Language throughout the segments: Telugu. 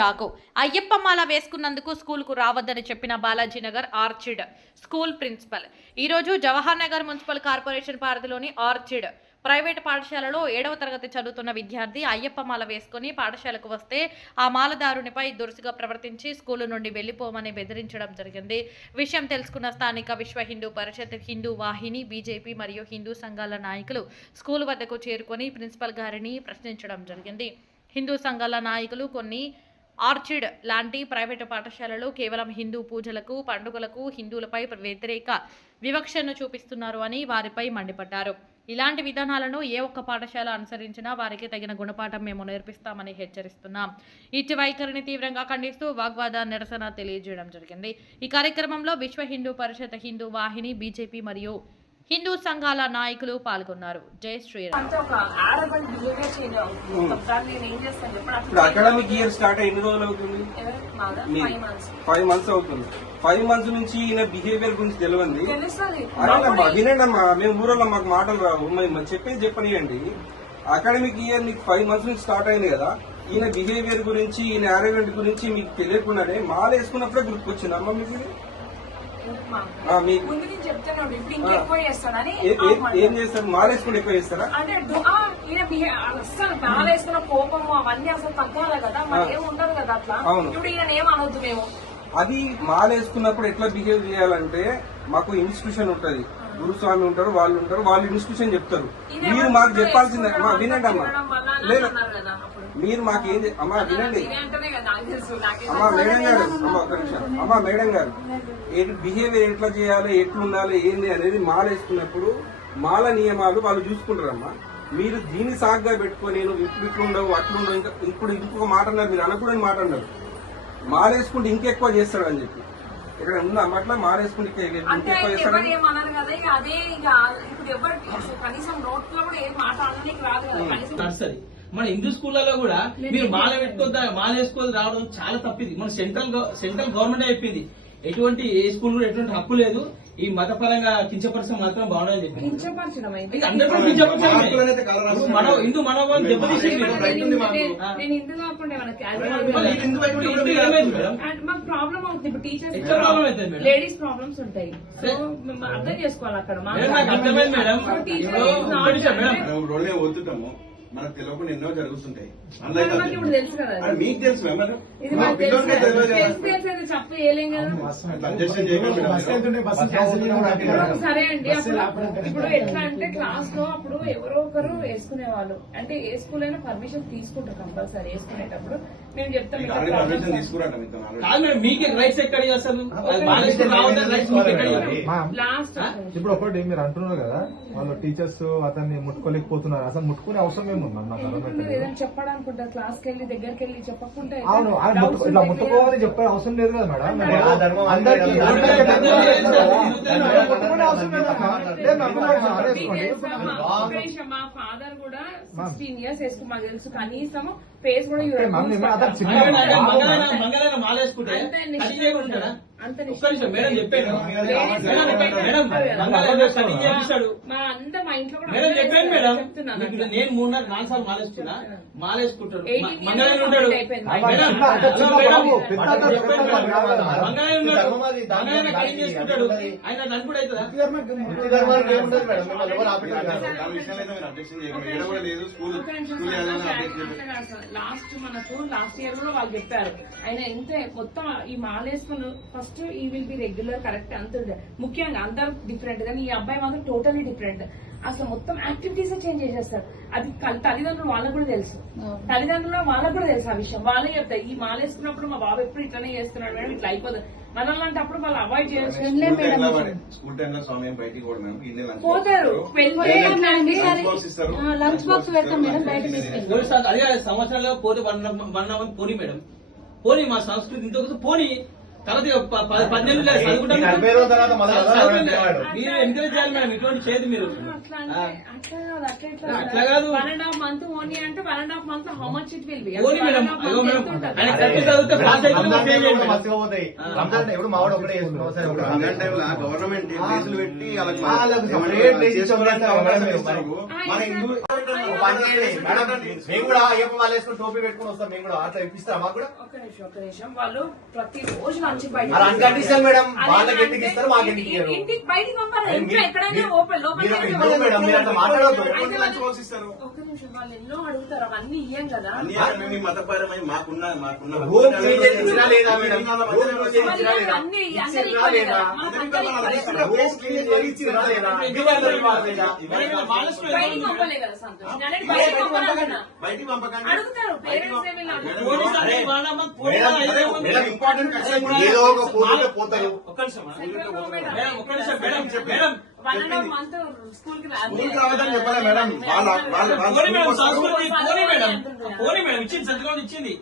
జాకు అయ్యప్ప మాల వేసుకున్నందుకు స్కూల్కు రావద్దని చెప్పిన బాలాజీనగర్ ఆర్చిడ్ స్కూల్ ప్రిన్సిపల్. ఈరోజు జవహర్ నగర్ మున్సిపల్ కార్పొరేషన్ పరిధిలోని ఆర్చిడ్ ప్రైవేట్ పాఠశాలలో ఏడవ తరగతి చదువుతున్న విద్యార్థి అయ్యప్ప మాల వేసుకుని పాఠశాలకు వస్తే ఆ మాలదారునిపై దురుసుగా ప్రవర్తించి స్కూలు నుండి వెళ్ళిపోమని బెదిరించడం జరిగింది. విషయం తెలుసుకున్న స్థానిక విశ్వ హిందూ పరిషత్ హిందూ వాహిని బీజేపీ మరియు హిందూ సంఘాల నాయకులు స్కూల్ వద్దకు చేరుకొని ప్రిన్సిపల్ గారిని ప్రశ్నించడం జరిగింది. హిందూ సంఘాల నాయకులు కొన్ని ఆర్చిడ్ లాంటి ప్రైవేటు పాఠశాలలు కేవలం హిందూ పూజలకు పండుగలకు హిందువులపై వ్యతిరేక వివక్షను చూపిస్తున్నారు అని వారిపై మండిపడ్డారు. ఇలాంటి విధానాలను ఏ ఒక్క పాఠశాల అనుసరించినా వారికి తగిన గుణపాఠం మేము నేర్పిస్తామని హెచ్చరిస్తున్నాం. ఇటు వైఖరిని తీవ్రంగా ఖండిస్తూ వాగ్వాద నిరసన తెలియజేయడం జరిగింది. ఈ కార్యక్రమంలో విశ్వ హిందూ పరిషత్ హిందూ వాహిని బీజేపీ మరియు హిందూ సంఘాల నాయకులు పాల్గొన్నారు. జై శ్రీరామ్. అకాడమిక్ ఇయర్ స్టార్ట్ ఎన్ని రోజులు అవుతుంది? ఫైవ్ మంత్స్ అవుతుంది. ఫైవ్ మంత్స్ నుంచి ఈయన బిహేవియర్ గురించి తెలియంది తెలుస్తుంది. అరేనమ్మా వినండమ్మా మేము ఊరోళ్ళం మాకు మాటలు రావు. మేము చెప్పేది చెప్పనియండి. అకాడమిక్ ఇయర్ మీకు ఫైవ్ మంత్స్ నుంచి స్టార్ట్ అయింది కదా. ఈయన బిహేవియర్ గురించి ఈయన అరేంజ్మెంట్ గురించి మీకు తెలియకుండానే మాల వేసుకున్నప్పుడే గుర్తుకొచ్చింది. అమ్మ మీకు ఇది? ఎందుకు మా? ఆ, మీకు ముందు చెప్తున్నాడు ఇప్పుడు ఇంకా ఎక్కువ ఏ- చేస్తారు? మాల వేసుకుని ఎక్కువ చేస్తారా? అంటే ఈయన అసలు బాగా వేసుకున్న కోపము అవన్నీ అసలు తగ్గాలి కదా. మరి ఏం ఉండదు కదా అట్లా. అవును. ఇప్పుడు ఈయన ఏం అనొద్దు మేము. అది మాల వేసుకున్నప్పుడు ఎట్లా బిహేవ్ చేయాలంటే మాకు ఇన్స్టిట్యూషన్ ఉంటది. గురుస్వామి ఉంటారు వాళ్ళు ఉంటారు వాళ్ళు ఇన్స్టిట్యూషన్ చెప్తారు. మీరు మాకు చెప్పాల్సిందే వినండి అమ్మా. లేదు. మీరు మాకు అమ్మా వినండి. అమ్మా మేడం గారు అమ్మా ఒక నిమిషం. అమ్మా మేడం గారు బిహేవియర్ ఎట్లా చేయాలి ఎట్లా ఉండాలి ఏంది అనేది మాల వేసుకున్నప్పుడు మాల నియమాలు వాళ్ళు చూసుకుంటారమ్మా. మీరు దీన్ని సాగ్గా పెట్టుకొని నువ్వు ఇప్పుడు ఇట్లా ఉండవు అట్లా ఉండవు ఇంకా ఇప్పుడు ఇంకొక మాట అన్నారు మీరు అనకూడని మాట అన్నారు. మాల వేసుకుంటే ఇంకెక్కువ చేస్తాడు అని చెప్పి. ఇక్కడ ఉందా అమ్మ అట్లా? మాల వేసుకుంటే ఇంకె- అంటే ఇంకెక్కువ ఆయన ఎవరు మన హిందూ స్కూళ్ళలో కూడా మీరు మాల పెట్టుకోద్దా మాల వేసుకోవద్దు రావడం చాలా తప్పిది. మన సెంట్రల్ సెంట్రల్ గవర్నమెంట్ చెప్పింది. ఎటువంటి ఏ స్కూల్ కూడా ఎటువంటి హక్కు లేదు. ఈ మతపరంగా కించపరచడం మాత్రం కించపరచడమే. ఇప్పుడు మన హిందూ మనోభావం దెబ్బతీసింది? లేడీస్ ప్రాబ్లమ్స్ ఉంటాయి. అర్థం చేసుకోవాలి అక్కడ. మనకు తెలియకుండా ఎన్నో జరుగుతుంటాయి. మాకు తెలుసు. సరే అండి ఇప్పుడు ఎట్లా అంటే క్లాస్లో అప్పుడు ఎవరో ఒకరు వేసుకునే వాళ్ళు అంటే ఏ స్కూల్ అయినా పర్మిషన్ తీసుకుంటారు కంపల్సరీ వేసుకునేటప్పుడు. మీకు రైట్స్ ఎక్కడ అసలు? ఇప్పుడు ఒకటి మీరు అంటున్నారు కదా వాళ్ళు టీచర్స్ అతన్ని ముట్టుకోలేకపోతున్నారు. అసలు ముట్టుకునే అవసరం ఏముంది నాకు ఏదైనా అర్థమైతే చెప్పడానుకుంటా క్లాస్కి వెళ్ళి దగ్గరికి వెళ్ళి చెప్పకుండా అవును ఉంటాయి ముట్టుకోవాలని చెప్పే అవసరం లేదు కదా మేడం. అందరికీ ముట్టుకునే అవసరం. లేదు ఫాదర్ కూడా. సిక్స్టీన్ ఇయర్స్ వేసుకు మాకు తెలుసు. కనీసం ఫేస్ కూడా అంతే మేడం చెప్పాను మేడం చెప్పాను మేడం. నేను మూడున్నర నాలుగు సార్లు మాలేసుకున్నా. మాలేసుకుంటాడు Eighteen years మంగళ ఉంటాడు. అయిపోయింది. మేడం. చిన్న- అంటే చిన్న హలో మేడం. బాబు, పెద్ద చెప్పాను అతను మేడం. కాదు కదా. మంగళ ఉన్నాడు. మంగళ కటింగ్ చేసుకుంటాడు. ఆయన నన్ను కూడా అవుతుందా? దాని విషయంలో అయితే మీరు అబ్జెక్షన్ చేయకండి ఇక్కడ కూడా లేదు స్కూల్ ఒక నిమిషం స్కూల్ సార్, ఏదైనా సార్, అబ్జెక్ట్ అట్లా కాదు సార్. లాస్ట్ మనకు లాస్ట్ ఇయర్ కూడా వాళ్ళు చెప్పారు. ఆయన ఎంత మొత్తం ఈ మాలేసుకుని ఫస్ట్ ఈ విల్ బి రెగ్యులర్ కరెక్ట్ అంత ముఖ్యంగా అందరూ డిఫరెంట్ కానీ ఈ అబ్బాయి మాత్రం టోటలీ డిఫరెంట్ అసలు మొత్తం యాక్టివిటీస్ చేంజ్ చేసేస్తారు. అది తల్లిదండ్రులు వాళ్ళకు కూడా తెలుసు. తల్లిదండ్రులు వాళ్ళకు కూడా తెలుసు ఆ విషయం. వాళ్ళే చెప్తారు ఈ మాలేసుకున్నప్పుడు మా బాబు ఎప్పుడు ఇట్లానే చేస్తున్నాడు మేడం ఇట్లా అయిపోతుంది మనలాంటప్పుడు వాళ్ళు అవాయిడ్ చేయొచ్చు పోతారు. లంచ్ బాక్స్ పెడతాం మేడం బయట సంవత్సరాల్లో పోనీ వన్ వన్ అవర్ పోనీ మేడం. పోనీ మా సంస్కృతి ఇంకొక పోనీ. తర్వాత ఇక ప- ప- పద్దెనిమిది లేదు, చదువుకుంటాం నలభై రోజుల తర్వాత మళ్ళీ చదవండి. చదవాలి. మీరు ఎంకరేజ్ చేయాలి మేడం ఇటువంటి చేయదు మీరు. అట్లా ఆ. అంటే అట్లా కాదు అట్లా ఎట్లా అట్లా కాదు. One and half month only అంటే one and half month how much it will be only madam అయ్యో మేడం ఆయన కరెక్ట్ చదివితే పాస్ అయితే రంజాన్ ఫెయిల్ టైంలో చేయండి మంచిగా పోతాయి. రంజాన్ ఇప్పుడు మావాడు ఒకటే గవర్నమెంట్ కేసులు పెట్టి మేము కూడా అయ్యప్ప వాళ్ళు వేసుకుని టోపీ పెట్టుకుని వస్తాం మేము కూడా అట్లా ఇప్పిస్తారా మాకు కూడా? ఒక నిమిషం ఒక నిమిషం. వాళ్ళు ప్రతి రోజు మరి అన్కండిషనల్ మేడం వాళ్ళకి ఎందుకు అంటే ఇస్తారు మాకు ఎందుకు ఇంటి- ఇయ్యరు? ఇంటికి బయటికి పంపాలి అరే ఇంట్లో మీరు- ఎక్కడైనా మీరు- ఓపెన్ లోపల మీరు హిందువు మేడం? మీరు అట్లా మాట్లాడొద్దు. అయితే లంచ్ వాళ్ళు- బాక్స్ ఇస్తారు. నిమిషం వాళ్ళు ఎన్నో అడుగుతారు అవన్నీ ఇయ్యం కదా. మతపరమైన మాకున్న మాకున్న అన్ని కదా. కదా. బయటికి పంపలే కదా సంతోష్. నేను అనేది బయటికి బయటికి పంపకండి. అడుగుతారు పేరెంట్స్ ఏమి పోలీసు వాళ్ళ పోలీసు మేడం, ఐదే. మేడం, ఇంపార్టెంట్ ఏదో ఒక పోతుంటే పోతారు ఒక్క నిమిషం మేడం ఒక్క నిమిషం మేడం మేడం చెప్పలే మేడం. పోనీ మేడం ఇచ్చింది సంతకం ఇచ్చింది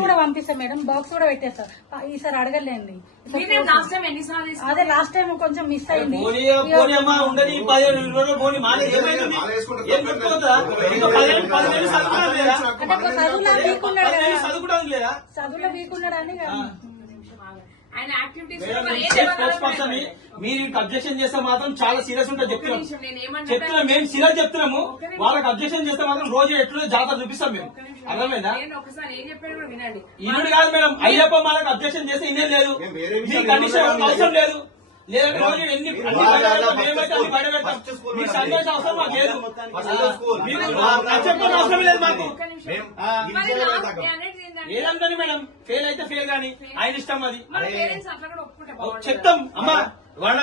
కూడా పంపిస్తాం మేడం బాక్స్ కూడా పెట్టేస్తాం ఈసారి అడగలేండి? అదే లాస్ట్ టైం కొంచెం మిస్ అయింది చదువులో వీక్ ఉన్నాడు పదిహేను కదా చదువుకోవడం లేదా చదువులో ఇక ఆయన యాక్టివిటీస్ మీరు అబ్జెక్షన్ చేస్తే మాత్రం చాలా సీరియస్ ఉంటుంది చెప్తున్నాం. చెప్తున్నాం మేము సీరియస్ చెప్తున్నాము. వాళ్ళకి అబ్జెక్షన్ చేస్తే మాత్రం రోజు ఎట్లా జాతర చూపిస్తాం మేము. అర్థమైందా? నేను ఒకసారి ఏం చెప్పాను కూడా వినండి. ఇల్లుడు కాదు మేడం అయ్యప్ప మనకు అబ్జెక్షన్ చేస్తే ఇన్నే లేదు. మీ కండిషన్ అవసరం లేదు. లేదంటే ఎన్ని. సందేశం అవసరం మాకు లేదు. మీకు అవసరం లేదు మేడం ఫెయిల్ అయితే ఫెయిల్ కానీ ఆయన ఇష్టం అది. చెప్తాం. అమ్మా వాళ్ళ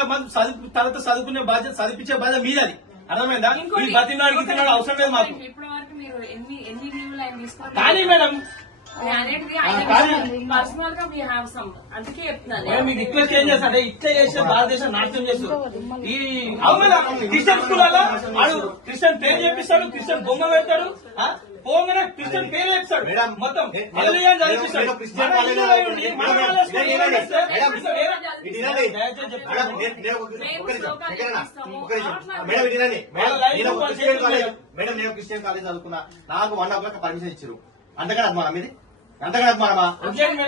తర్వాత చదువుకునే బాధ్యత చదివించే బాధ్యత మీదది. అర్థమైందా? గితినాడు అవసరం లేదు మాకు. కానీ మేడం పర్సనల్గా వీ హ్యావ్ సమ్ అందుకే చెప్తున్నాను ఇట్లా చేస్తే భారతదేశం నాశనం చేస్తారు ఈ అవునా క్రిస్టియన్ స్కూల్ వాడు క్రిస్టియన్ పేరు చెప్పిస్తాడు క్రిస్టియన్ బొమ్మ? పోగానే క్రిస్టియన్ పేరు చెప్తాడు. మేడం, మొత్తం మేడం, నేను- క్రిస్టియన్ కాలేజ్ క్రిస్టియన్ చదువుకున్నా. నాకు వన్ ఓ క్లాక్ పర్మిషన్ ఇచ్చారు అంతకన్నా అద్మానం ఇది? అంతకన్నా madam.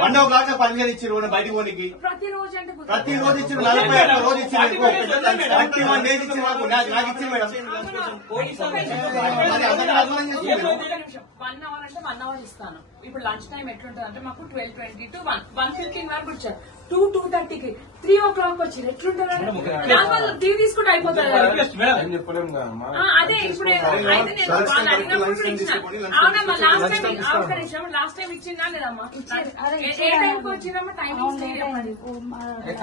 One o'clock permission ఇచ్చారు బయటికి పోనీకి. ప్రతిరోజు అంటే కుదరదు. ప్రతి రోజు వదిలేయండి నలభై ఒక్క. రోజు. థర్టీ వన్ డేస్ ఇచ్చారు నాకు నాకు ఇచ్చింది మేడం. పోలీసు మరి అందరికీ అద్మానం చేస్తుంది ఇప్పుడు లంచ్ టైం ఎట్లుంటది అంటే మాకు twelve twenty to one one fifteen వరకు వచ్చారు టూ టూ థర్టీకి త్రీ ఓ క్లాక్ వచ్చి ఎట్లుంటది టీ తీసుకుంటే అయిపోతుంది అదే ఇప్పుడు అయితే నేను వాళ్ళు అడిగినప్పుడు కూడా ఇచ్చిన. అవునమ్మా లాస్ట్ టైం లాస్ట్ ఇచ్చిందా లేదమ్మా? ఏ- ఏ టైంకి టైమింగ్స్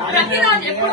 ప్రతిరోజు ఎప్పుడు